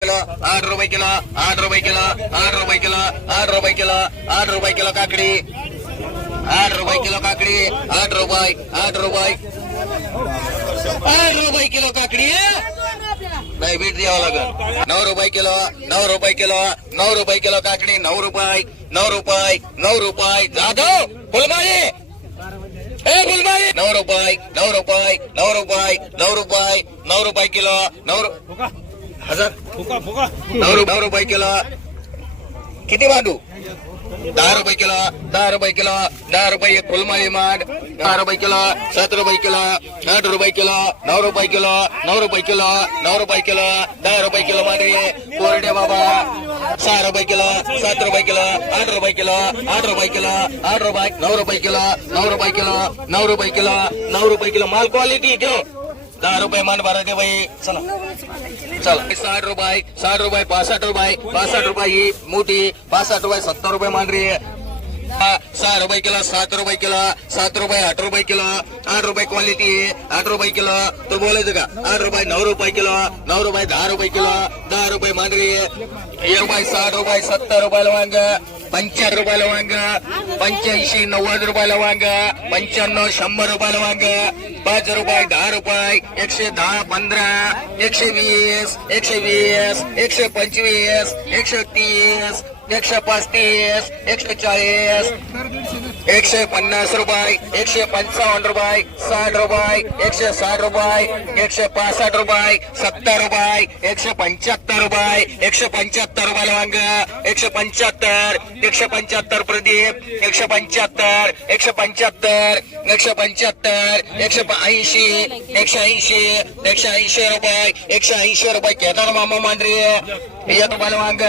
आठ रुपये किलो आठ रुपये किलो आठ रुपये किलो आठ रुपये किलो आठ रुपये किलो काकडी. आठ रुपये किलो काकडी आठ रुपये आठ रुपये. आठ रुपये किलो काकडी नाही बीट द्यावं लागल. नऊ रुपये किलो नऊ रुपये किलो नऊ रुपये किलो काकडी नऊ रुपये नऊ रुपये नऊ रुपये. जाधव फुलबाई ए फुलबाई नऊ रुपये नऊ रुपये नऊ रुपये नऊ रुपये नऊ रुपये किलो नऊ रुपये हजार नऊ नऊ रुपये किलो किती मांडू दहा रुपये किलो दहा रुपये किलो दहा रुपये एक फुलमाळी मांड दहा रुपये किलो सात रुपये किलो आठ रुपये किलो नऊ रुपये किलो नऊ रुपये किलो नऊ रुपये किलो दहा रुपये किलो मांडे कोरडे बाबा सहा रुपये किलो सात रुपये किलो आठ रुपये किलो आठ रुपये किलो आठ रुपये नऊ रुपये किलो नऊ रुपये किलो नऊ रुपये किलो नऊ रुपये किलो माल क्वालिटी ठेव दहा रुपये मान बारा दे बाई. चला. चला. साठ रुपये साठ रुपये पासष्ट रुपये पासष्ट रुपये ही मोठी पासष्ट रुपये सत्तर रुपये मांडरी है सहा रुपये किलो सात रुपये किलो सात रुपये आठ रुपये किलो आठ रुपये क्वालिटी आठ रुपये किलो. तो बोलायचं का? आठ रुपये नऊ रुपये किलो नऊ रुपये दहा रुपये किलो दहा रुपये मांडरी एक रुपये साठ रुपये सत्तर रुपयाला वांग पंच्याहत्तर रुपयाला वांग पंच्याऐंशी नव्वद रुपयाला वांग पंच्याण्णव शंभर रुपयाला वांग पाच रुपये दहा रुपये एकशे दहा पंधरा एकशे वीस एकशे वीस एकशे पंचवीस एकशे तीस एकशे पस्तीस एकशे चाळीस. एकशे पन्नास रुपये एकशे पंचावन्न रुपये साठ रुपये एकशे साठ रुपये एकशे पासष्ट रुपये सत्तर रुपये एकशे पंच्याहत्तर रुपये एकशे पंच्याहत्तर रुपयाला वांग एकशे पंच्याहत्तर एकशे पंच्याहत्तर प्रदीप एकशे पंच्याहत्तर एकशे पंच्याहत्तर एकशे पंच्याहत्तर एकशे ऐंशी एकशे ऐंशी एकशे ऐंशी रुपये एकशे ऐंशी रुपये केदार मामा मांडरे एक रुपयाला वांग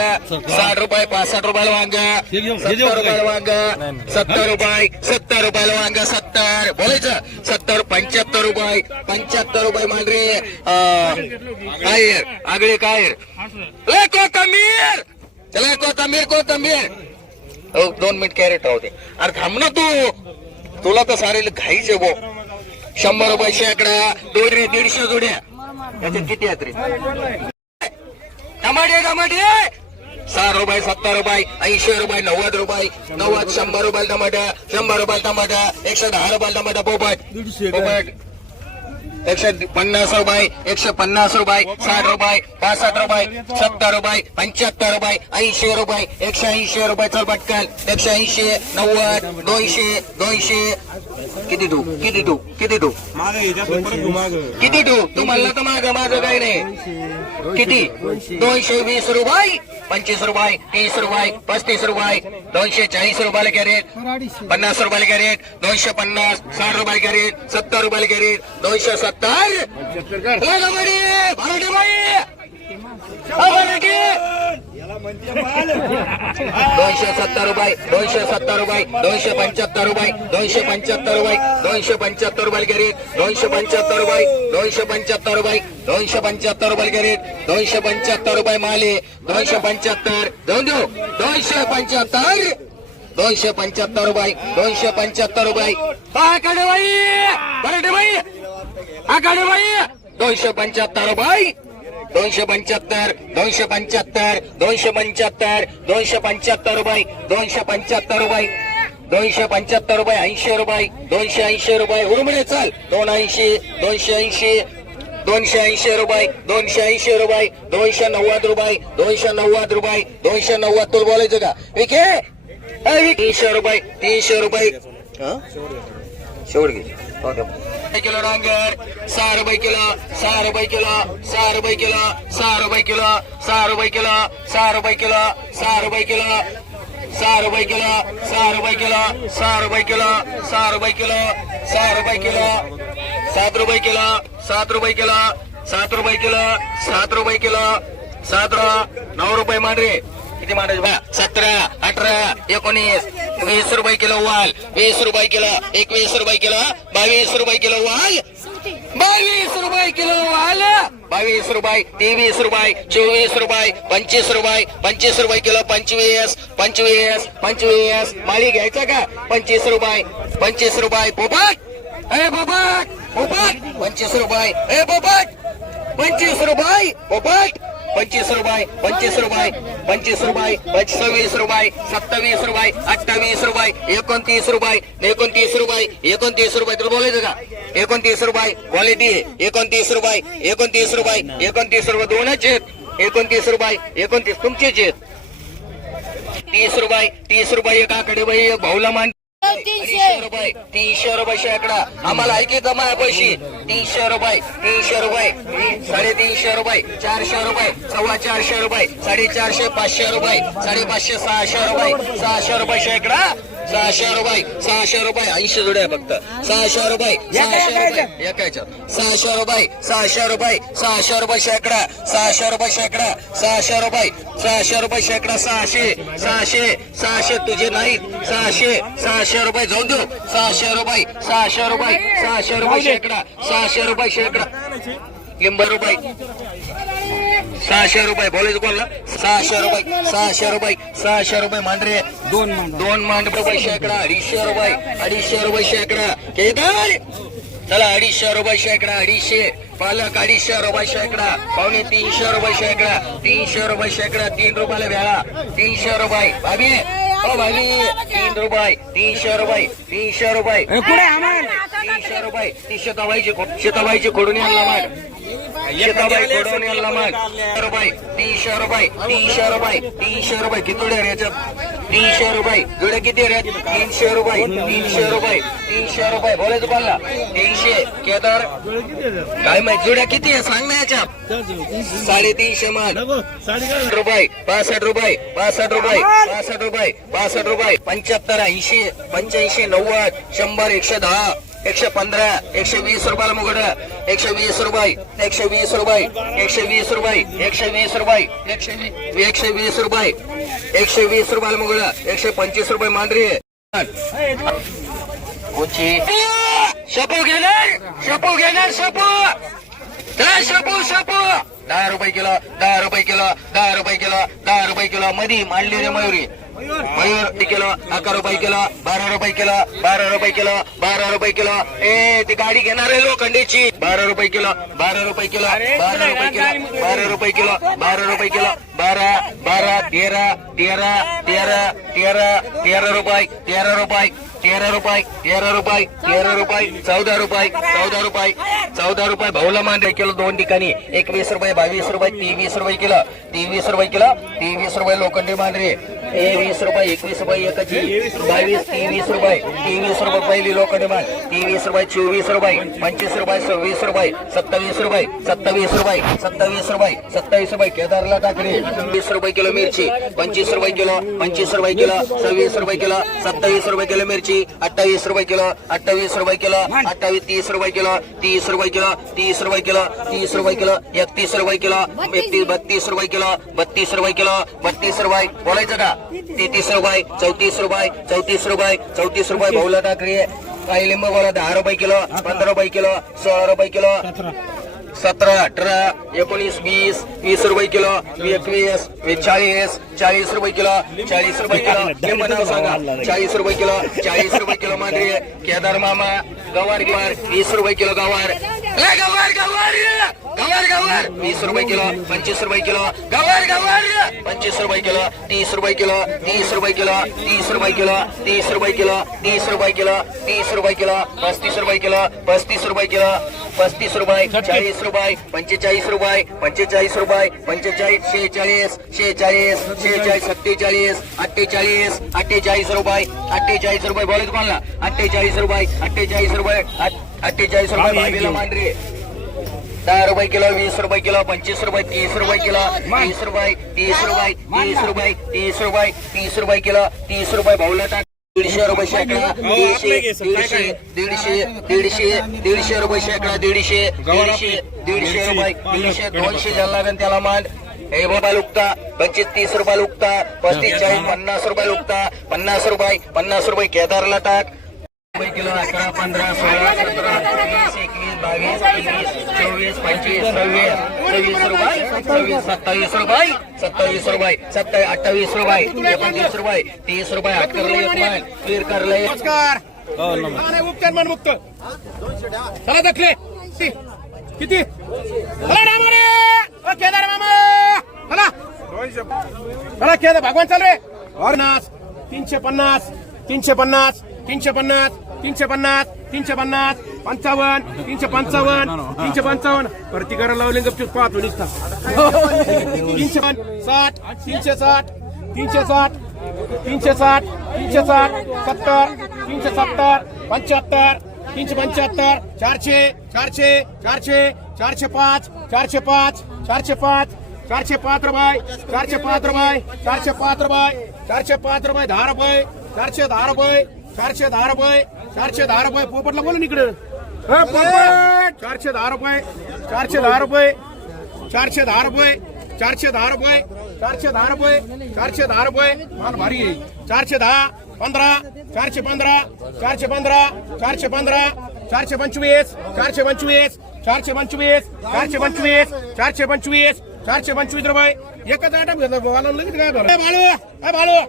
साठ रुपये पासष्ट रुपयाला वांग सत्तर रुपयाला वांग सत्तर रुपये सत्तर रुपयाला वांग सत्तर. बोलायचं? सत्तर पंच्याहत्तर रुपये. पंच्याहत्तर रुपये मांडरे. कायर आगळे कायर ए कोथंबीर! चला कोथंबीर कोथंबीर. हो दोन मिनिट कॅरेट राहू दे. अरे थांब ना तू. तुला तर सारे घाईचे बो. शंभर रुपये शेकडा दोडरे दीडशे जोड्या. याच्यात किती आहेत रे? टमाटे टमाटे सहा रुपये सत्तर रुपये ऐंशी रुपये नव्वद रुपये नव्वद शंभर रुपये टमाटा शंभर रुपये टमाटा एकशे दहा रुपये टमाटा पोपट पोपट. एकशे पन्नास रुपये एकशे पन्नास रुपये साठ रुपये पासष्ट रुपये सत्तर रुपये पंच्याहत्तर रुपये ऐंशी रुपये एकशे ऐंशी रुपये. चल पटकन. एकशे ऐंशी नव्वद दोनशे दोनशे. किती टू किती टू किती तू? किती टू तू म्हणला तर माग माझं काही नाही. किती? दोनशे वीस रुपये? पंचवीस रुपये तीस रुपये पस्तीस रुपये दोनशे चाळीस रुपयाला कॅरेट पन्नास रुपयाला कॅरेट दोनशे पन्नास साठ रुपयाला कॅरेट सत्तर रुपयाला कॅरेट दोनशे सत्तर? दोनशे सत्तर रुपये दोनशे सत्तर रुपये दोनशे पंच्याहत्तर रुपये दोनशे पंच्याहत्तर रुपये दोनशे पंच्याहत्तर रुपये कॅरेट दोनशे पंच्याहत्तर रुपये दोनशे पंच्याहत्तर रुपये दोनशे पंच्याहत्तर रुपये कॅरेट दोनशे पंच्याहत्तर रुपये माले दोनशे पंच्याहत्तर दोन देऊ दोनशे पंच्याहत्तर दोनशे पंच्याहत्तर रुपये दोनशे पंच्याहत्तर रुपये हा बाई बरटे बाई दोनशे पंच्याहत्तर रुपये दोनशे पंच्याहत्तर दोनशे पंच्याहत्तर दोनशे पंच्याहत्तर दोनशे पंच्याहत्तर रुपये दोनशे पंच्याहत्तर रुपये दोनशे पंच्याहत्तर रुपये ऐंशी रुपये दोनशे ऐंशी रुपये. उडमडे चाल. दोन ऐंशी दोनशे ऐंशी दोनशे ऐंशी रुपये दोनशे ऐंशी रुपये दोनशे नव्वद रुपये दोनशे नव्वद रुपये दोनशे नव्वद तुला बोलायचं का? विके. तीनशे रुपये तीनशे रुपये? शेवट घे. हो, द्या. किलो डांगर सहा रुपये किलो सहा रुपये किलो सहा रुपये किलो सहा रुपये किलो सहा रुपये किलो सहा रुपये किलो सहा रुपये किलो सहा रुपये किलो सहा रुपये किलो सहा रुपये किलो सहा रुपये किलो सहा रुपये किलो सात रुपये किलो सात रुपये किलो सात रुपये किलो सात रुपये किलो सात नऊ रुपये मांडरे किती मांडायचे सतरा अठरा एकोणीस वीस रुपये किलो वाल वीस रुपये किलो एकवीस रुपये किलो बावीस रुपये किलो वाल. बावीस रुपये किलो वाल. बावीस रुपये तेवीस रुपये चोवीस रुपये पंचवीस रुपये पंचवीस रुपये किलो पंचवीस पंचवीस पंचवीस. माळी घ्यायचा का? पंचवीस रुपये पंचवीस रुपये. पोपट. अरे पोपट पोपट. पंचवीस रुपये. अरे पोपट. पंचवीस रुपये पोपट. पंचवीस रुपये पंचवीस रुपये. पंचवीस रुपये पंचवीस सव्वीस रुपये सत्तावीस रुपये अठ्ठावीस रुपये एकोणतीस रुपये एकोणतीस रुपये एकोणतीस रुपये. तुला बोलायचं का? एकोणतीस रुपये क्वालिटी एकोणतीस रुपये एकोणतीस रुपये एकोणतीस रुपये. दोनच आहेत. एकोणतीस रुपये एकोणतीस. तुमचेच आहेत. तीस रुपये तीस रुपये एकाकडे बाई एक भाऊला मान तीनशे रुपये तीनशे रुपये शेकडा. आम्हाला ऐकायचं माझ्या पैसे. तीनशे रुपये तीनशे रुपये साडेतीनशे रुपये चारशे रुपये सव्वा चारशे रुपये साडेचारशे पाचशे रुपये साडेपाचशे सहाशे रुपये सहाशे रुपये शेकडा. सहाशे रुपये सहाशे रुपये ऐंशी जोड्या फक्त. सहाशे रुपये सहाशे रुपये सहाशे रुपये सहाशे रुपये सहाशे रुपये शेकडा सहाशे रुपये शेकडा सहाशे रुपये सहाशे रुपये शेकडा सहाशे सहाशे सहाशे तुझे नाहीत सहाशे सहाशे रुपये जाऊन देऊ. सहाशे रुपये सहाशे रुपये सहाशे रुपये शेकडा सहाशे रुपये शेकडा. लिंब रुपये. सहाशे रुपये. बोलायचं कोणला? सहाशे रुपये. सहाशे रुपये. सहाशे रुपये मांडरे दोन दोन मांड रुपये शेकडा अडीचशे रुपये. अडीचशे रुपये शेकडा. केदार! चला अडीचशे रुपये शेकडा अडीचशे. पालक अडीचशे रुपये शेकडा. पावणे तीनशे रुपये शेकडा. तीनशे रुपये शेकडा. तीन रुपयाला भेळा तीनशे रुपये. भाभी. ओ भाभी. तीन रुपये. तीनशे रुपये. तीनशे रुपये. तीनशे रुपये. ती शेताबाईची शेताबाईची खोडून आणला माग. शेताबाई खोडून आणला माग. रुपये तीनशे रुपये तीनशे रुपये तीनशे रुपये. किती रे याच्यात? तीनशे रुपये. जुडे किती रे तीनशे रुपये तीनशे रुपये तीनशे रुपये. बोलायचं बोलला तीनशे. केदार. काय माहिती जुड्या किती आहे? सांग ना याच्यात. साडेतीनशे माग. रुपये पासष्ट रुपये पासष्ट रुपये पासष्ट रुपये पासष्ट रुपये. पंच्याहत्तर ऐंशी पंच्याऐंशी नव्वद शंभर एकशे दहा. एकशे पंधरा एकशे वीस रुपयाला मुगड. एकशे वीस रुपये एकशे वीस रुपये एकशे वीस रुपये एकशे वीस रुपये एकशे एकशे वीस रुपये एकशे वीस रुपयाला मुगड एकशे पंचवीस रुपये कोणची शपू घेणार शपू घेणार शपू. शपू शपू. दहा रुपये किलो दहा रुपये किलो दहा रुपये किलो दहा रुपये किलो मधी मांडली रे मयुरी मयूर किती किलो अकरा रुपये किलो बारा रुपये किलो बारा रुपये किलो बारा रुपये किलो ए ती गाडी घेणार आहे लोखंडीची बारा रुपये किलो बारा रुपये किलो बारा रुपये किलो बारा रुपये किलो बारा रुपये किलो बारा बारा तेरा तेरा तेरा तेरा तेरा रुपये तेरा रुपये तेरा रुपये तेरा रुपये तेरा रुपये चौदा रुपये चौदा रुपये चौदा रुपये भाऊला मांडे किलो दोन ठिकाणी एकवीस रुपये बावीस रुपये तेवीस रुपये किलो तेवीस रुपये किलो तेवीस रुपये लोखंडी मांडरे तेवीस रुपये एकवीस रुपये एकची बावीस तेवीस रुपये तेवीस रुपये पहिली लोक डिमांड तेवीस रुपये चोवीस रुपये पंचवीस रुपये सव्वीस रुपये सत्तावीस रुपये सत्तावीस रुपये सत्तावीस रुपये सत्तावीस रुपये केदारला टाकले वीस रुपये किलो मिरची पंचवीस रुपये किलो पंचवीस रुपये किलो सव्वीस रुपये किलो सत्तावीस रुपये किलो मिरची अठ्ठावीस रुपये किलो अठ्ठावीस रुपये किलो अठ्ठावीस तीस रुपये किलो तीस रुपये किलो तीस रुपये किलो तीस रुपये किलो एकतीस रुपये किलो एकतीस बत्तीस रुपये किलो बत्तीस रुपये किलो बत्तीस रुपये बोलायचं का तेहतीस रुपये चौतीस रुपये चौतीस रुपये चौतीस रुपये भाऊला टाकरी काही लिंब बोला दहा रुपये किलो पंधरा रुपये किलो सोळा रुपये किलो सतरा अठरा एकोणीस वीस वीस रुपये किलो एकवीस वीस चाळीस चाळीस रुपये किलो चाळीस रुपये किलो नाव सांगा चाळीस रुपये किलो चाळीस रुपये किलो मांडरी केदार मामा गवार गवार वीस रुपये किलो गवार गवार गवार गवार गवार वीस रुपये किलो पंचवीस रुपये किलो गवार गवार पंचवीस रुपये किलो तीस रुपये किलो तीस रुपये किलो तीस रुपये किलो तीस रुपये किलो तीस रुपये किलो तीस रुपये किलो पस्तीस रुपये किलो पस्तीस रुपये किलो पस्तीस रुपये चाळीस रुपये पंचेचाळीस रुपये पंचेचाळीस रुपये पंचेचाळीस शेहेचाळीस शेहेचाळीस शेहेचाळीस सत्तेचाळीस अठ्ठेचाळीस अठ्ठेचाळीस रुपये अठ्ठेचाळीस रुपये. बोलायचं कोणाला अठ्ठेचाळीस रुपये अठ्ठेचाळीस रुपये अठ- अठ्ठेचाळीस रुपये भाजीला मांडरी. दहा रुपये किलो वीस रुपये किलो पंचवीस रुपये तीस रुपये किलो तीस रुपये तीस रुपये तीस रुपये तीस रुपये तीस रुपये किलो तीस रुपये भाऊला दीडशे रुपये शेकडा दीडशे दीडशे दीडशे दीडशे दीडशे रुपये शेकडा दीडशे दीडशे दीडशे रुपये दीडशे दोनशे ज्याला लागेल त्याला मान. हे बाबा लुकता पंचवीस तीस रुपये लुकता पस्तीस चाळीस पन्नास रुपये लुकता पन्नास रुपये पन्नास रुपये केदारला टाक. किलो अकरा पंधरा सोळा सतरा वीस एकवीस बावीस तेवीस चोवीस पंचवीस सव्वीस सव्वीस रुपये सव्वीस सत्तावीस रुपये सत्तावीस रुपये सत्तावीस अठ्ठावीस रुपये एकोणतीस रुपये तीस रुपये एक मान क्लिअर करले हो नमस्कार. उपचार मन मुक्त चला दखले. किती? केदार मामा. चला. चला केदार. भगवान चाल रे. तीनशे पन्नास तीनशे पन्नास. तीनशे पन्नास तीनशे पन्नास तीनशे पन्नास पंचावन्न तीनशे पंचावन्न तीनशे पंचावन्न. परती करायला लावले गपचूप पाहतो निघता. तीनशे साठ तीनशे साठ तीनशे साठ तीनशे साठ तीनशे साठ सत्तर तीनशे सत्तर पंच्याहत्तर तीनशे पंच्याहत्तर चारशे चारशे चारशे चारशे पाच चारशे पाच चारशे पाच चारशे पाच रुपये चारशे पाच रुपये चारशे पाच रुपये चारशे पाच रुपये दहा रुपये चारशे दहा रुपये चारशे दहा रुपये चारशे दहा रुपये. पोपटला बोलून इकडं. पोपट! चारशे दहा रुपये चारशे दहा रुपये चारशे दहा रुपये चारशे दहा रुपये चारशे दहा रुपये चारशे दहा रुपये. माल भारी चारशे दहा पंधरा चारशे पंधरा चारशे पंधरा चारशे पंधरा चारशे पंचवीस चारशे पंचवीस चारशे पंचवीस चारशे पंचवीस चारशे पंचवीस चारशे पंचवीस रुपये. एकच आयटम घेतला लगेच काय बाळू.